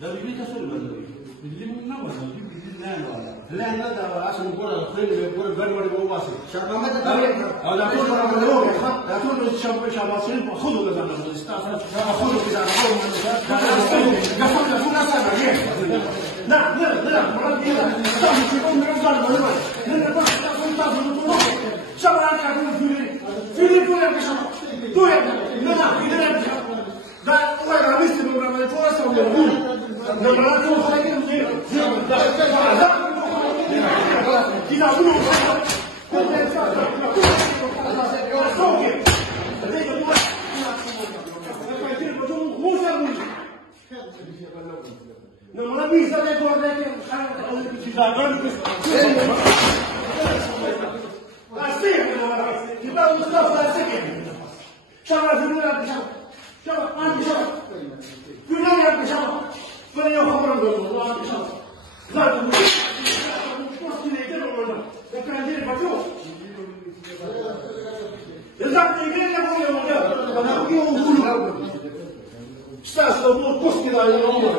ده بيجي كسر ولا بيجي منه ولا بيجي لنا ولا لا هذا عشان يقول الخيل يقول البربري هو واسع شباب ما ده لا تقول لا تقول شباب خذوا لنا الاستاذ خذوا كذا خذوا من قفلنا فوق ناس لا لا لا مرات كذا استاذ يقول من رجال ما لنا بس استاذ يقول شباب يقول في كل شباب تو يا لا في ده هو رئيس البرلمان فوز او يقول نمرات خارجين زين كده اقول نمرات بيسا يقول لك شباب أنت شباب كلنا يا شباب فلا يخبرون بالله أنت شباب لا تقول كان يجي الفتوى إذا يجي لك هو يوم أنا أقول يقولوا استاذ لو قص كذا يا عمر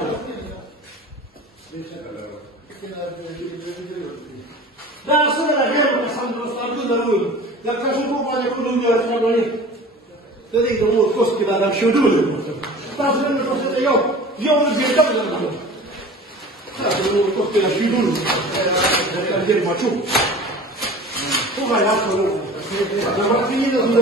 لا أصلا غير الحمد لله أقول ضروري لا كشفوا بعد كلهم يرتبون تريد أمور كوس كذا لم شدول تعرف لما تصل يوم الزين قبل الموت تعرف أمور كوس كذا شدول كان ما تشوف هو ما يعرفه لما تيجي لما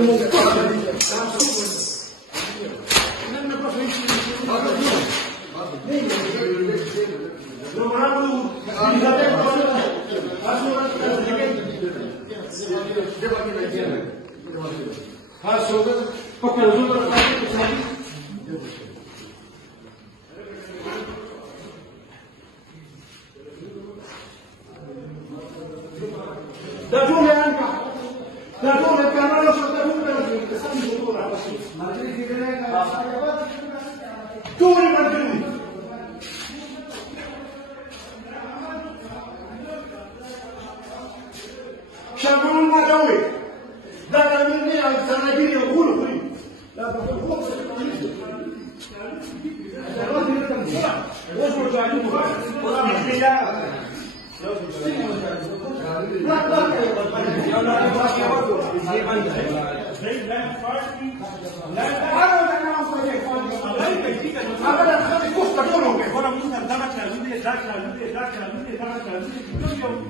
شامون ما دوي لا مني عن سنجين يقولوا فيه لا بقول خبز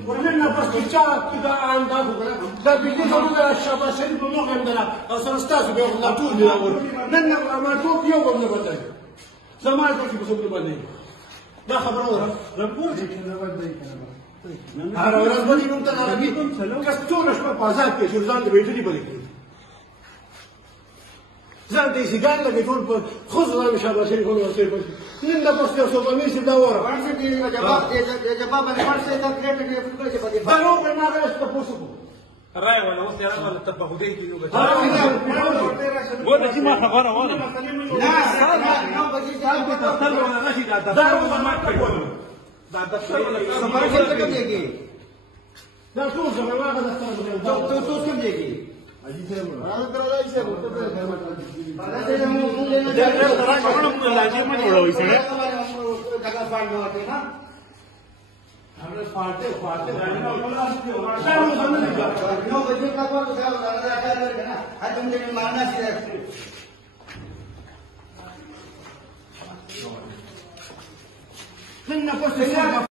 ومنا بس تشاء كذا عندك ده بيجي يقولوا ده الشباب سيد بنوع عندنا أصلا استاذ بيقول لا تقول لي أقول نحن ما تقول يوم من بدأ زمان كنت بسوي بدأ ده خبره ربنا هذا ورد بدي من تناربي كستورش ما بازار كيشو زان بيجي بدي زان دي سيجان لك يقول خذ الله مش هذا شيء يقول يصير بس نحن بس يوصل بميش دورة يا جماعة من فرصة تكريم اللي يفكر بدي فلو بنا غير تبصوا الرأي ولا وصل يا رجل تبغوا ديك اليوم ولا جماعة خبرة ولا لا بدي تطلع ولا رشيد هذا داروا ما تقول بعد الشغل ولا سمارة كم يجي لا توصل ما بدنا نستخدم تو كم يجي خلنا